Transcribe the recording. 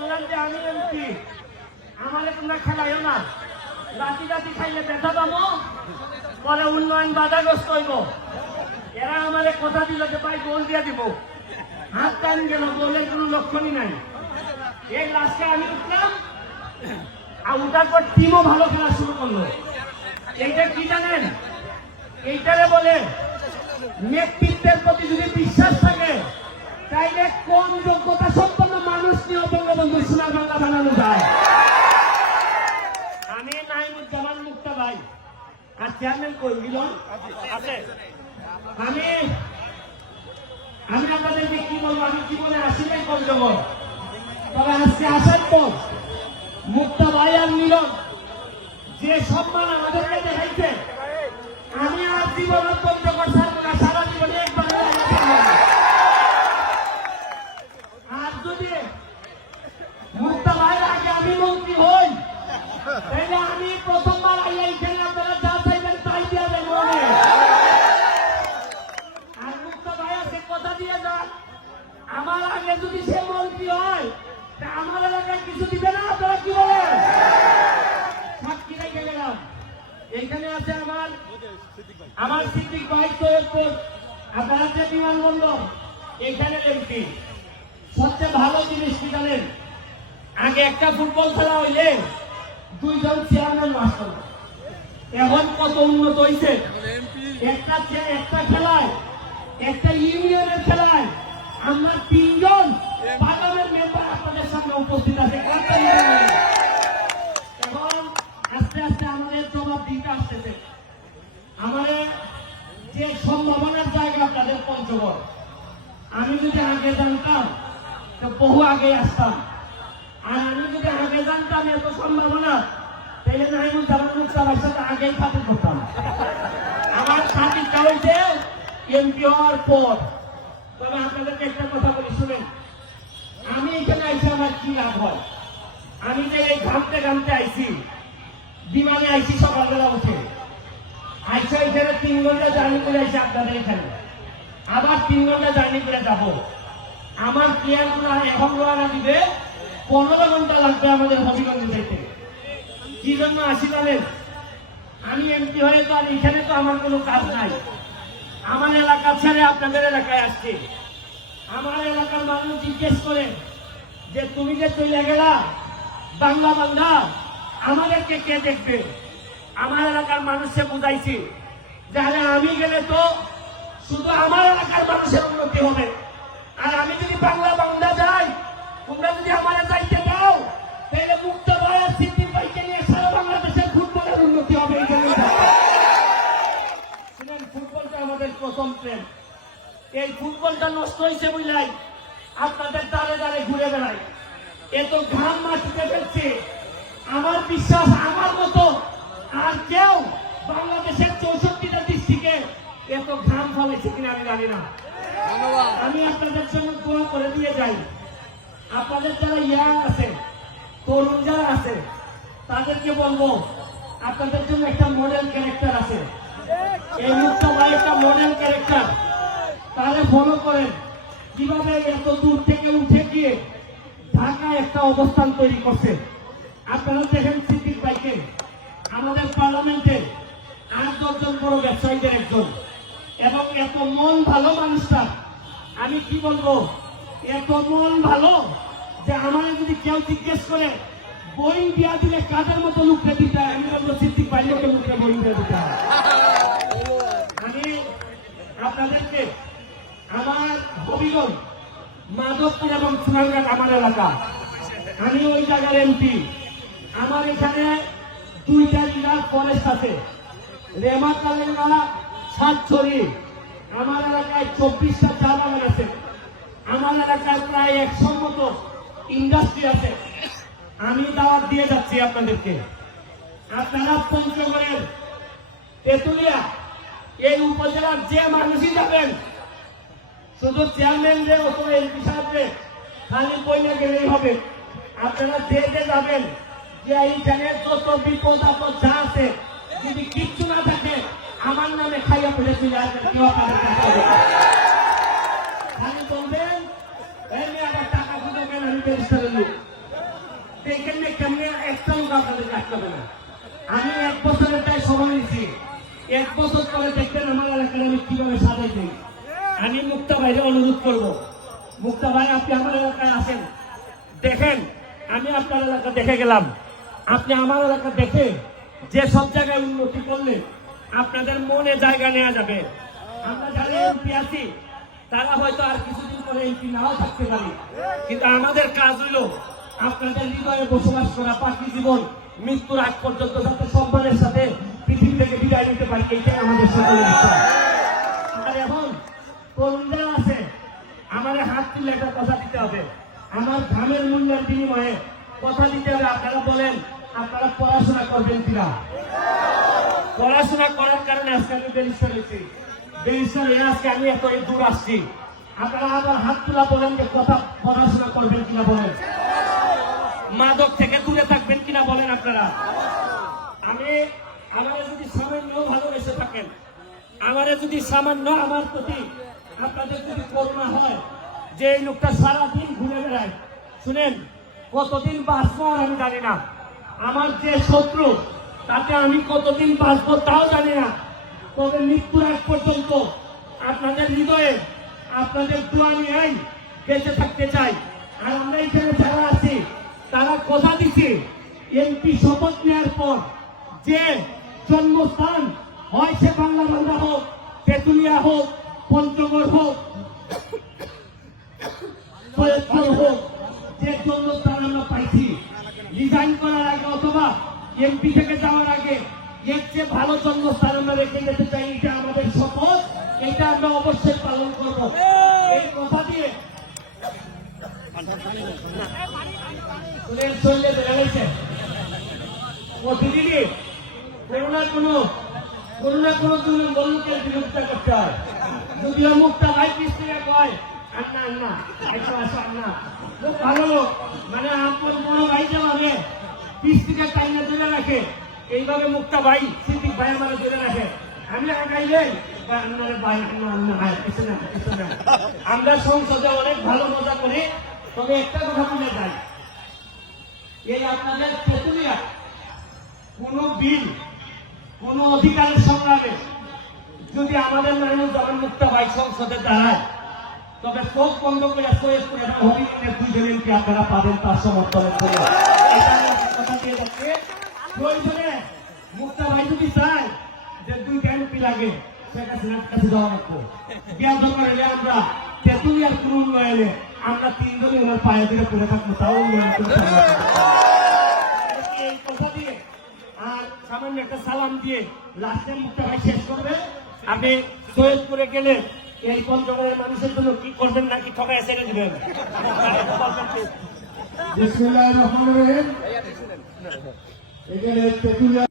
বললাম যে আমি এমপি। আমারে তোমরা খেলাইও না। রাতি রাতি খাইলে ব্যথা পাবো, পরে উন্নয়ন বাধাগ্রস্ত হইব। এরা আমারে কথা দিল যে ভাই গোল দিয়ে দিব। হাত টান গেল, গোলের কোনো লক্ষণই নাই। এই লাস্টে আমি উঠলাম, আর উঠার পর টিমও ভালো খেলা শুরু করল। এইটা কি জানেন? এইটারে বলে নেতৃত্বের প্রতি যদি বিশ্বাস থাকে, তাইলে কোন যোগ্যতা সম্পন্ন মানুষ যায় আমি নাইমুজ্জামান মুক্তা ভাই আর চেয়ারম্যান কই মিলন? আছে। আমি আমি আপনাদেরকে কি বলব আমি কি বলে আসি নাই পঞ্চগড় তবে আজকে আসার পর মুক্তা ভাই আর মিলন যে সম্মান আমাদেরকে দেখাইছে আমি আর জীবন পঞ্চগড় ছাড়বো না সারা জীবনে একবার আর যদি মুক্তা ভাইয়ের আগে আমি মন্ত্রী হই তাহলে আমি প্রথমবার এখানে আর আমার আগে যদি সে মন্ত্রী হয় আমার এলাকায় গেলাম। এইখানে আছে আমার আমার সিদ্দিক ভাই সৈয়দপুর আপনারা যে বিমানবন্দর এখানে এমপি। সবচেয়ে ভালো জিনিস কি জানেন? আগে একটা ফুটবল খেলা হইলে দুইজন চেয়ারম্যান মাস্টার এখন কত উন্নত হয়েছে একটা একটা খেলায়, একটা ইউনিয়নের খেলায় আমরা তিনজন পার্লামেন্ট মেম্বার আপনাদের সামনে উপস্থিত আছে। এখন আস্তে আস্তে আমাদের জবাব দিতে আসতেছে। আমাদের যে সম্ভাবনার জায়গা আপনাদের পঞ্চগড়। আমি যদি আগে জানতাম, তো বহু আগে আসতাম। আর আমি যদি আগে জানতাম এত সম্ভাবনা, তাহলে নাইমুল জামান মুক্তার সাথে আগেই খাতে করতাম। আমার খাতিরটা হয়েছে এমপি হওয়ার পর। তবে আপনাদেরকে একটা কথা বলি, শুনেন। আমি এখানে আইসি, আমার কি লাভ হয়? আমি যে এই ঘামতে ঘামতে আইছি বিমানে আইছি সকালবেলা উঠে। আইসা এখানে তিন ঘণ্টা জার্নি করে আইসি আপনাদের এখানে। আবার তিন ঘণ্টা জার্নি করে যাব। আমার প্লেয়ারগুলো এখন রওনা দিবে? পনেরো ঘণ্টা লাগবে আমাদের হবিগঞ্জ যেতে। কি জন্য আসি জানেন আমি এমপি হয়ে তো আর এখানে তো আমার কোনো কাজ নাই। আমার এলাকা ছেড়ে আপনাদের এলাকায় আসছি। আমার এলাকার মানুষ জিজ্ঞেস করে যে, তুমি যে চলে গেলা, বাংলা বাংলা আমাদেরকে কে দেখবে? আমার এলাকার মানুষকে বুঝাইছি যে, আরে আমি গেলে তো শুধু আমার এলাকার মানুষের উন্নতি হবে। আর আমি যদি বাংলা বাংলা যাই, তোমরা যদি আমার প্রেম। এই ফুটবলটা নষ্ট হয়েছে বুঝলাই? আপনাদের দাঁড়ে দাঁড়ে ঘুরে বেড়াই। এত ঘাম মাটিতে ফেলছে। আমার বিশ্বাস আমার মতো আর কেউ বাংলাদেশের চৌষট্টিটা ডিস্ট্রিক্টে এত ঘাম ফলেছে কিনা আমি জানি না। আমি আপনাদের জন্য দোয়া করে দিয়ে যাই। আপনাদের যারা ইয়াং আছে তরুণ যারা আছে তাদেরকে বলব আপনাদের জন্য একটা মডেল ক্যারেক্টার আছে। এই মডেল ক্যারেক্টার তাহলে ফলো করেন। কীভাবে এত দূর থেকে উঠে গিয়ে ঢাকায় একটা অবস্থান তৈরি করছে? আপনারা দেখেন সিদ্দিক ভাইকে। আমাদের পার্লামেন্টে আট দশজন বড় ব্যবসায়ীদের একজন। এবং এত মন ভালো মানুষটা, আমি কি বলব, এত মন ভালো যে আমার যদি কেউ জিজ্ঞেস করে, বই দিয়া দিলে কাদের মতো লুকতে দিতে আমি বলব সিদ্দিক ভাইয়ের লুকতে বই দিয়ে দিতে আপনাদেরকে আমার হবিগঞ্জ, মাধবপুর এবং সোনারঘাট আমার এলাকা। আমি ওই জায়গার এমপি। আমার এখানে দুইটা রিজার্ভ ফরেস্ট আছে। রেমা কালেঙ্গা সাতছড়ি আমার এলাকায় চব্বিশটা চা বাগান আছে। আমার এলাকায় প্রায় একশো মতো ইন্ডাস্ট্রি আছে। আমি দাওয়াত দিয়ে যাচ্ছি আপনাদেরকে। আপনারা পঞ্চগড়ের তেতুলিয়া এই উপজেলার যে মানুষই যাবেন শুধু চেয়ারম্যান রে অথবা এমপি সাহেবরে খালি বইলে গেলেই হবে। আপনারা যে যে যাবেন, যে এইখানে যত বিপদ আপদ যা আছে, যদি কিচ্ছু না থাকে, আমার নামে খাইয়া ফেলেছিল আর কেউ আপনাদের কাছে হবে না। খালি বলবেন এই মেয়ে আবার টাকা খুঁজে কেন আমি ব্যারিস্টারের লোক এখানে কেমনে একটা লোক আপনাদের রাখতে হবে না আমি এক বছরের তাই সময় নিচ্ছি এক বছর পরে দেখবেন আমার এলাকায় আমি কীভাবে সাজাই দিই। আমি মুক্তা ভাইরে অনুরোধ করব। মুক্তা ভাই, আপনি আমার এলাকায় আসেন। দেখেন, আমি আপনার এলাকা দেখে গেলাম। আপনি আমার এলাকা দেখে যে সব জায়গায় উন্নতি করলে আপনাদের মনে জায়গা নেওয়া যাবে। আমরা যারা এমপি আছি, তারা হয়তো আর কিছুদিন পরে এমপি নাও থাকতে পারি। কিন্তু আমাদের কাজ হইল আপনাদের হৃদয়ে বসবাস করা বাকি জীবন, মৃত্যুর আগ পর্যন্ত যাতে সম্মানের সাথে পৃথিবী থেকে বিদায় নিতে পারি, এইটাই আমাদের সকলের আর এখন তরুণরা আছে, আমার হাত তুলে একটা কথা দিতে হবে। আমার ঘামের মূল্যের বিনিময়ে কথা দিতে হবে, আপনারা বলেন, আপনারা পড়াশোনা করবেন কিনা? পড়াশোনা করার কারণে আজকে আমি ব্যারিস্টার হয়েছি। ব্যারিস্টার হয়ে আজকে আমি এত দূর আসছি। আপনারা আবার হাত তোলা বলেন যে কথা পড়াশোনা করবেন কিনা বলেন। মাদক থেকে দূরে থাকবেন কিনা বলেন আপনারা। আমি আমারে যদি সামান্য ভালোবেসে থাকেন, আমারে যদি সামান্য আমার প্রতি আপনাদের যদি করুণা হয়, যে এই লোকটা সারাদিন ঘুরে বেড়ায়, শুনেন, কতদিন বাঁচবো আর আমি জানি না। আমার যে শত্রু তাতে আমি কতদিন বাঁচবো তাও জানি না। তবে মৃত্যুর আগ পর্যন্ত আপনাদের হৃদয়ে, আপনাদের দোয়া নিয়েই বেঁচে থাকতে চাই। আর আমরা এখানে যারা আছি, তারা কথা দিচ্ছি, এমপি শপথ নেওয়ার পর যে জন্মস্থান হয় সে বাংলা বাংলা হোক, তেতুলিয়া হোক, পঞ্চগড় হোক হোক, যে জন্মস্থান আমরা পাইছি। রিজাইন করার আগে অথবা এমপি থেকে যাওয়ার আগে এর চেয়ে ভালো জন্মস্থান আমরা রেখে যেতে চাই, এটা আমাদের শপথ, এটা আমরা অবশ্যই পালন করব। এই কথা দিয়ে ওদের শরীরে বেড়ে গেছে। কোনো না কোনো কোনো না কোনো দুজন বন্ধুকে বিরোধিতা করতে হয়। যদিও মুখটা ভাই পিস্তিরা কয়, আন্না আন্না, একটু আসো, আন্না। খুব ভালো মানে ভাই যেভাবে পিস্তিকে টাইনে ধরে রাখে। এইভাবে মুখটা ভাই, সিদ্দিক ভাই আমার ধরে রাখে। আমি আগাইলে আমরা সংসদে অনেক ভালো মজা করি, তবে একটা কথা বলে যাই। এই আপনাদের তেতুলিয়া, কোন বিল অধিকারের সংগ্রামে। যদি আমাদের নারায়ণ জগন মুক্ত হয় সংসদে দাঁড়ায়, তবে চোখ বন্ধ করে সৈয়দপুর এবং হবিগঞ্জের দুইজনকে আপনারা পাবেন তার সমর্থনের জন্য। প্রয়োজনে মুক্তা ভাই যদি চায় যে দুই এমপি লাগে করে আমরা তেতুলিয়ার আমরা তিনজনই ওনার পায়ে দিকে পড়ে থাকব, তাও পারব না। এই কথা দিয়ে আর সামান্য একটা সালাম দিয়ে লাস্টের মুখটা শেষ করবে। আপনি সৈয়দপুরে গেলে এই পঞ্চগড়ের মানুষের জন্য কি করবেন নাকি ঠকায় ছেড়ে দেবেন? বিসমিল্লাহির রহমানির রহিম। এখানে